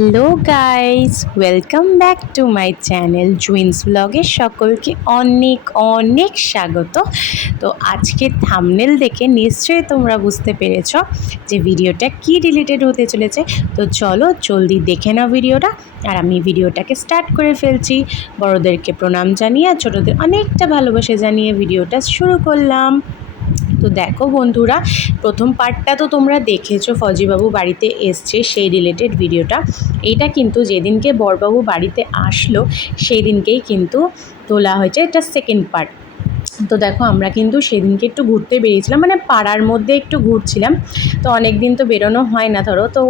Hello guys, welcome back to my channel Juins ব্লগে সকলকে অনেক অনেক স্বাগত। তো আজকে থাম্বনেল দেখে নিশ্চয়ই তোমরা বুঝতে পেরেছ যে ভিডিওটা কি রিলেটেড হতে চলেছে। তো চলো জলদি দেখে নাও ভিডিওটা, আর আমি ভিডিওটাকে স্টার্ট করে ফেলছি। বড়োদেরকে প্রণাম জানিয়ে আর ছোটোদের অনেকটা ভালোবাসা জানিয়ে ভিডিওটা শুরু করলাম। তো দেখো বন্ধুরা, প্রথম পার্টটা তো তোমরা দেখেছো, ফজিবাবু বাড়িতে এসছে সেই রিলেটেড ভিডিওটা। এইটা কিন্তু যেদিনকে বরবাবু বাড়িতে আসলো সেই দিনকেই কিন্তু তোলা হয়েছে, এটা সেকেন্ড পার্ট। তো দেখো আমরা কিন্তু সেদিনকে একটু ঘুরতে বেরিয়েছিলাম, মানে পাড়ার মধ্যে একটু ঘুরছিলাম। তো অনেক দিন তো বেরোনো হয় না ধরো, তো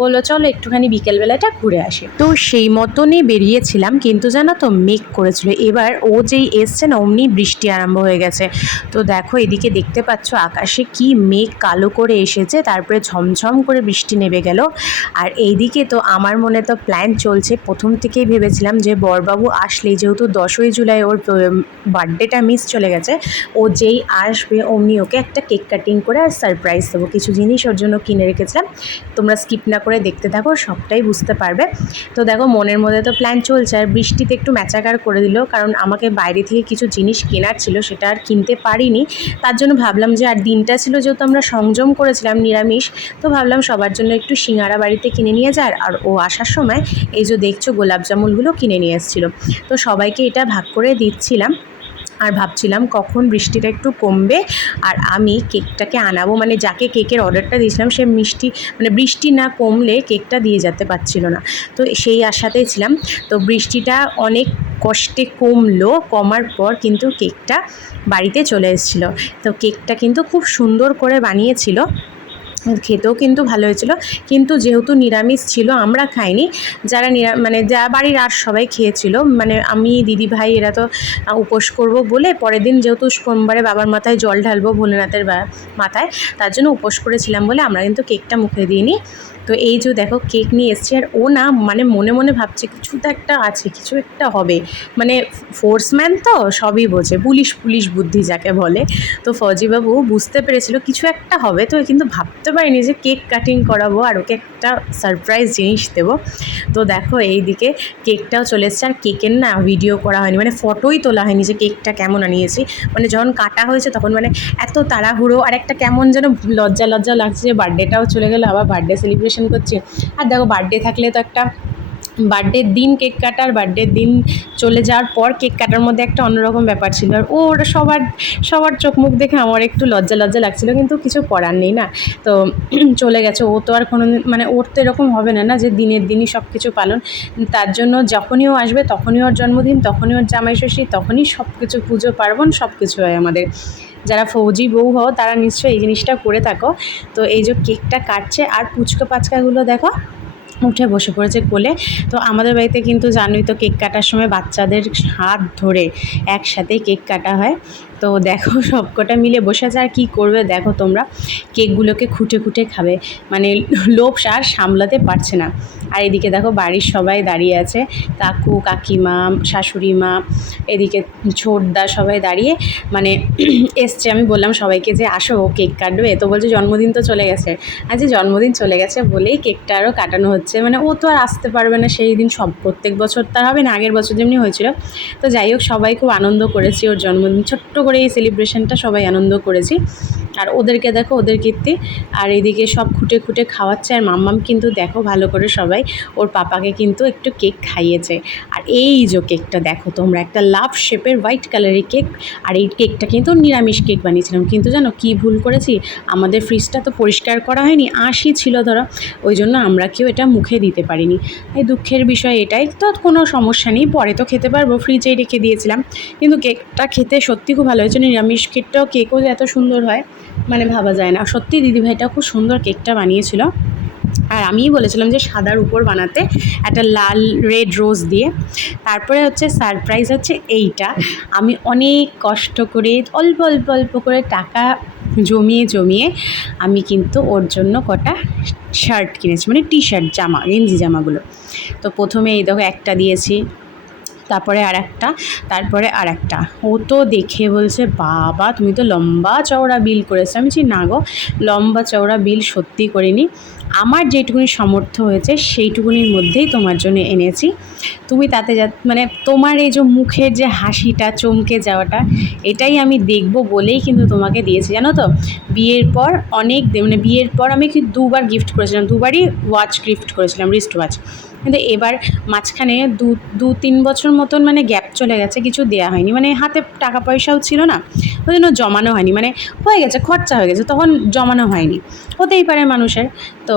বললো চলো একটুখানি বিকেলবেলাটা ঘুরে আসি। তো সেই মতনই বেরিয়েছিলাম, কিন্তু জানো তো মেঘ করেছিল। এবার ও যেই এসছে না অমনি বৃষ্টি আরম্ভ হয়ে গেছে। তো দেখো এদিকে দেখতে পাচ্ছ আকাশে কি মেঘ কালো করে এসেছে, তারপরে ঝমঝম করে বৃষ্টি নেমে গেল। আর এইদিকে তো আমার মনে তো প্ল্যান চলছে, প্রথম থেকেই ভেবেছিলাম যে বরবাবু আসলেই, যেহেতু 10ই জুলাই ওর বার্থডেটা মিস চলে গেছে, ও যেই আসবে অমনি ওকে একটা কেক কাটিং করে আর সারপ্রাইজ দেবো। কিছু জিনিস ওর জন্য কিনে রেখেছিলাম, তোমরা স্কিপ না করে দেখতে থাকো, সবটাই বুঝতে পারবে। তো দেখো মনের মধ্যে তো প্ল্যান চলছে, আর বৃষ্টিতে একটু ম্যাচাকার করে দিল, কারণ আমাকে বাইরে থেকে কিছু জিনিস কেনার ছিল, সেটা আর কিনতে পারিনি। তার জন্য ভাবলাম যে, আর দিনটা ছিল যেহেতু আমরা সংযম করেছিলাম নিরামিষ, তো ভাবলাম সবার জন্য একটু সিঙ্গারা বাড়িতে কিনে নিয়ে যায়। আর ও আসার সময় এই যে দেখছো গোলাপ জামুনগুলো কিনে নিয়ে এসেছিলো, তো সবাইকে এটা ভাগ করে দিচ্ছিলাম। আর ভাবছিলাম কখন বৃষ্টিটা একটু কমবে আর আমি কেকটাকে আনাবো, মানে যাকে কেকের অর্ডারটা দিয়েছিলাম সে বৃষ্টি না কমলে কেকটা দিয়ে যেতে পারছিল না। তো সেই আশাতেই ছিলাম। তো বৃষ্টিটা অনেক কষ্টে কমলো, কমার পর কিন্তু কেকটা বাড়িতে চলে এসেছিলো। তো কেকটা কিন্তু খুব সুন্দর করে বানিয়েছিল, খেতেও কিন্তু ভালো হয়েছিল। কিন্তু যেহেতু নিরামিষ ছিল আমরা খাইনি, যারা যা বাড়ির আর সবাই খেয়েছিল, মানে আমি দিদিভাই এরা তো উপোস করব বলে পরের দিন যেহেতু সোমবারে বাবার মাথায় জল ঢালবো ভোলেনাথের মাথায়, তার জন্য উপোস করেছিলাম বলে আমরা কিন্তু কেকটা মুখে দিইনি। তো এই যে দেখো কেক নিয়ে এসছি, আর ও না মানে মনে মনে ভাবছে কিছু তো একটা আছে, কিছু একটা হবে, মানে ফোর্সম্যান তো সবই বোঝে, পুলিশ পুলিশ বুদ্ধি যাকে বলে। তো ফজিবাবু বুঝতে পেরেছিল কিছু একটা হবে, তো কিন্তু ভাবতে পারিনি যে কেক কাটিং করাবো আর ওকে একটা সারপ্রাইজ জিনিস দেবো। তো দেখো এইদিকে কেকটাও চলে এসছে, আর কেকের না ভিডিও করা হয়নি, মানে ফটোই তোলা হয়নি যে কেকটা কেমন আনিয়েছি। মানে যখন কাটা হয়েছে তখন মানে এত তাড়াহুড়ো, আর একটা কেমন যেন লজ্জা লজ্জা লাগছে যে বার্থডেটাও চলে গেলো, আবার বার্থডে সেলিব্রেশন করছি। আর দেখো বার্থডে থাকলে তো একটা বার্থডের দিন কেক কাটার, বার্থডের দিন চলে যাওয়ার পর কেক কাটার মধ্যে একটা অন্যরকম ব্যাপার ছিল। আর ওরা সবার চোখ মুখ দেখে আমার একটু লজ্জা লজ্জা লাগছিলো, কিন্তু কিছু করার নেই না। তো চলে গেছে, ও তো আর কোনো মানে ওর তো এরকম হবে না না যে দিনের দিনই সব কিছু পালন। তার জন্য যখনই ও আসবে তখনই ওর জন্মদিন, তখনই ওর জামাই ষষ্ঠী, তখনই সব কিছু পুজো পার্বণ সব কিছু হয় আমাদের। যারা ফৌজি বউ হও তারা নিশ্চয়ই এই জিনিসটা করে থাকো। তো এই যে কেকটা কাটছে, আর পুচকা পাচকাগুলো দেখো উঠে বসে পড়েছে কোলে। তো আমাদের বাড়িতে কিন্তু জানোই তো কেক কাটার সময় বাচ্চাদের হাত ধরে একসাথে কেক কাটা হয়। তো দেখো সবকটা মিলে বসে আছে, আর কী করবে দেখো তোমরা, কেকগুলোকে খুঁটে খুঁটে খাবে, মানে লোভ আর সামলাতে পারছে না। আর এদিকে দেখো বাড়ির সবাই দাঁড়িয়ে আছে, কাকু কাকিমা শাশুড়ি মা, এদিকে ছোটদা সবাই দাঁড়িয়ে মানে এসছে। আমি বললাম সবাইকে যে আসো কেক কাটবে, তো বলছে জন্মদিন তো চলে গেছে। আজ জন্মদিন চলে গেছে বলেই কেকটা আরও কাটানো হচ্ছে, মানে ও তো আর আসতে পারবে না সেই দিন, প্রত্যেক বছর তার হবে না, আগের বছর যেমনি হয়েছিল। তো যাই হোক সবাই খুব আনন্দ করেছি ওর জন্মদিন, ছোট্ট করে এই সেলিব্রেশনটা সবাই আনন্দ করেছি। আর ওদেরকে দেখো ওদের কীর্তি, আর এদিকে সব খুঁটে খুঁটে খাওয়াচ্ছে। আর মাম্মাম কিন্তু দেখো ভালো করে সবাই ওর পাপাকে কিন্তু একটু কেক খাইয়েছে। আর এই যে কেকটা দেখো তোমরা, একটা লাভ শেপের হোয়াইট কালারের কেক। আর এই কেকটা কিন্তু নিরামিষ কেক বানিয়েছিলাম, কিন্তু জানো কী ভুল করেছি, আমাদের ফ্রিজটা তো পরিষ্কার করা হয়নি, আঁশই ছিল ধরো, ওই জন্য আমরা কেউ এটা মুখে দিতে পারিনি। এই দুঃখের বিষয় এটাই, তো কোনো সমস্যা নেই, পরে তো খেতে পারবো, ফ্রিজেই রেখে দিয়েছিলাম। কিন্তু কেকটা খেতে সত্যি খুব ভালো হয়েছে, নিরামিষ কেকও এত সুন্দর হয় মানে ভাবা যায় না। সত্যি দিদিভাইটা খুব সুন্দর কেকটা বানিয়েছিল। আর আমিই বলেছিলাম যে সাদার উপর বানাতে, একটা লাল রেড রোজ দিয়ে। তারপরে হচ্ছে সারপ্রাইজ হচ্ছে এইটা, আমি অনেক কষ্ট করে অল্প অল্প অল্প করে টাকা জমিয়ে আমি কিন্তু ওর জন্য কটা শার্ট কিনেছি, মানে টি শার্ট, জামা, গেঞ্জি জামাগুলো। তো প্রথমে এই দেখো একটা দিয়েছি, তারপরে আরেকটা, তারপরে আরেকটা। ও তো দেখে বলছে, বাবা তুমি তো লম্বা চওড়া বিল করেছো। আমি বলছি না গো, লম্বা চওড়া বিল সত্যি করিনি, আমার যেটুকুনি সামর্থ্য হয়েছে সেইটুকুনির মধ্যেই তোমার জন্য এনেছি। তুমি তাতে মানে তোমার এই যে মুখের যে হাসিটা, চমকে যাওয়াটা, এটাই আমি দেখব বলেই কিন্তু তোমাকে দিয়েছি, জানো তো। বিয়ের পর মানে বিয়ের পর আমি কি দুবার গিফট করেছিলাম, দুবারই ওয়াচ গিফট করেছিলাম, রিস্ট ওয়াচ। কিন্তু এবার মাঝখানে দু তিন বছর মতন মানে গ্যাপ চলে গেছে, কিছু দেওয়া হয়নি, মানে হাতে টাকা পয়সাও ছিল না, ওই জন্য জমানো হয়নি, মানে হয়ে গেছে, খরচা হয়ে গেছে, তখন জমানো হয়নি, হতেই পারে মানুষের। তো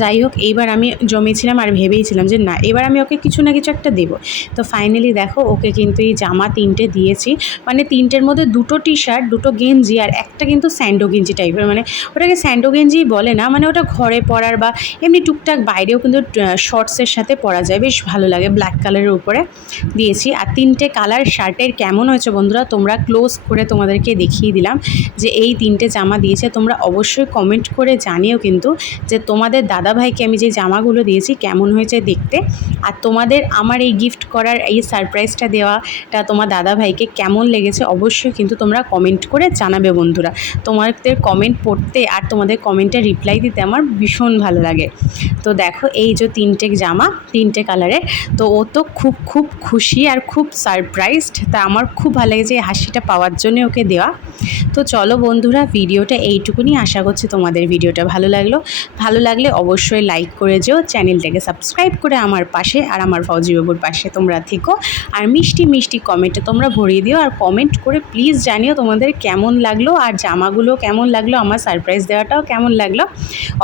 যাই হোক, এইবার আমি জমিয়েছিলাম আর ভেবেইছিলাম যে না, এবার আমি ওকে কিছু না কিছু একটা দেবো। তো ফাইনালি দেখো, ওকে কিন্তু এই জামা 3টে দিয়েছি, মানে 3টের মধ্যে 2টো টি শার্ট, 2টো গেঞ্জি আর একটা কিন্তু স্যান্ডো গেঞ্জি টাইপের, মানে ওটাকে স্যান্ডো গেঞ্জি বলে না, মানে ওটা ঘরে পরার বা এমনি টুকটাক বাইরেও কিন্তু শর্টসের সাথে পরা যায়, বেশ ভালো লাগে, ব্ল্যাক কালারের উপরে দিয়েছি। আর 3টে কালার শার্টের কেমন হয়েছে বন্ধুরা, তোমরা ক্লোজ করে তোমাদেরকে দেখিয়ে দিলাম যে এই 3টে জামা দিয়েছে। তোমরা অবশ্যই কমেন্ট করে জানিও কিন্তু যে তোমাদের দাদাভাইকে আমি যে জামাগুলো দিয়েছি কেমন হয়েছে দেখতে, আর তোমাদের আমার এই গিফট করার এই সারপ্রাইজটা দেওয়াটা তোমার দাদাভাইকে কেমন লেগেছে অবশ্যই কিন্তু তোমরা কমেন্ট করে জানাবে বন্ধুরা। তোমাদের কমেন্ট পড়তে আর তোমাদের কমেন্টে রিপ্লাই দিতে আমার ভীষণ ভালো লাগে। তো দেখো, এই যে 3টে জামা, 3টে কালারের, তো ও তো খুব খুব খুশি আর খুব সারপ্রাইজড। তা আমার খুব ভালো লেগেছে এই হাসিটা পাওয়ার জন্য ওকে দেওয়া। তো চলো বন্ধুরা, ভিডিওটা এইটুকুনি, আশা করছি তোমাদের ভিডিওটা ভালো লাগলে অবশ্যই লাইক করে যেও, চ্যানেলটাকে সাবস্ক্রাইব করে আমার পাশে আর আমার ফৌজি বাবুর পাশে তোমরা থেকো, আর মিষ্টি মিষ্টি কমেন্টে তোমরা ভরিয়ে দিও, আর কমেন্ট করে প্লিজ জানিও তোমাদের কেমন লাগলো, আর জামাগুলো কেমন লাগলো, আমার সারপ্রাইজ দেওয়াটাও কেমন লাগলো,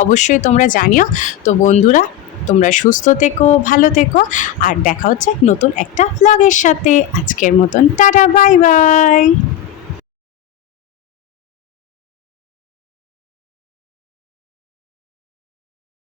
অবশ্যই তোমরা জানিও। তো বন্ধুরা, তোমরা সুস্থ থেকো, ভালো থেকো, আর দেখা হচ্ছে নতুন একটা ভ্লগের সাথে। আজকের মতন টাটা, বাই বাই।